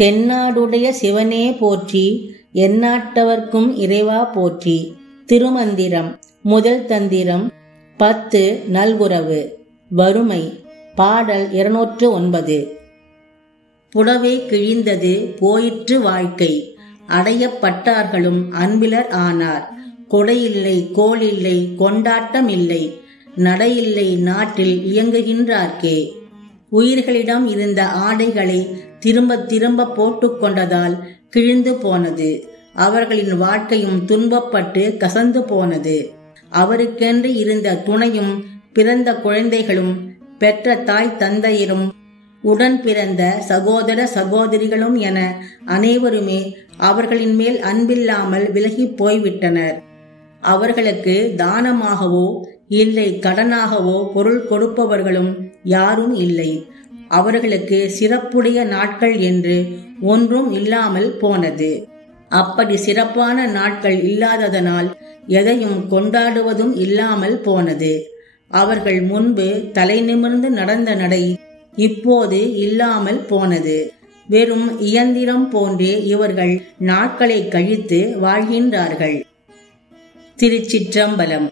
தென்னாடுடைய சிவனே போற்றி, எந்நாட்டவர்க்கும் இறைவா போற்றி. திருமந்திரம். முதல் தந்திரம். 10 நல்குரவு. வறுமை. பாடல் 209. புடவை கிழிந்தது போயிற்று வாழ்க்கை, அடையப்பட்டார்களும் அன்பிலர் ஆனார். கொடையில்லை கோளில்லை கொண்டாட்டம் இல்லை, நடையில்லை நாட்டில் இயங்குகின்றார்க்கே. உயிர்களிடம் இருந்த ஆடைகளை திரும்ப திரும்ப போட்டுக் கொண்டதால் கிழிந்து போனது. அவர்களின் வாழ்க்கையும் துன்பப்பட்டு கசந்து போனது. அவருக்கென்று இருந்த துணையும் பிறந்த குழந்தைகளும் பெற்ற தாய் தந்தையரும் உடன் பிறந்த சகோதர சகோதரிகளும் என அனைவருமே அவர்களின் மேல் அன்பில்லாமல் விலகி போய்விட்டனர். அவர்களுக்கு தானமாகவோ இல்லை கடனாகவோ பொருள் கொடுப்பவர்களும் யாரும் இல்லை. அவர்களுக்கு சிறப்புடைய நாட்கள் என்று ஒன்றும் இல்லாமல் போனது. அப்படி சிறப்பான நாட்கள் இல்லாததனால் எதையும் கொண்டாடுவதும் இல்லாமல் போனது. அவர்கள் முன்பு தலை நிமிர்ந்து நடந்த நடை இப்போது இல்லாமல் போனது. வெறும் இயந்திரம் போன்றே இவர்கள் நாட்களை கழித்து வாழ்கின்றார்கள். திருச்சிற்றம்பலம்.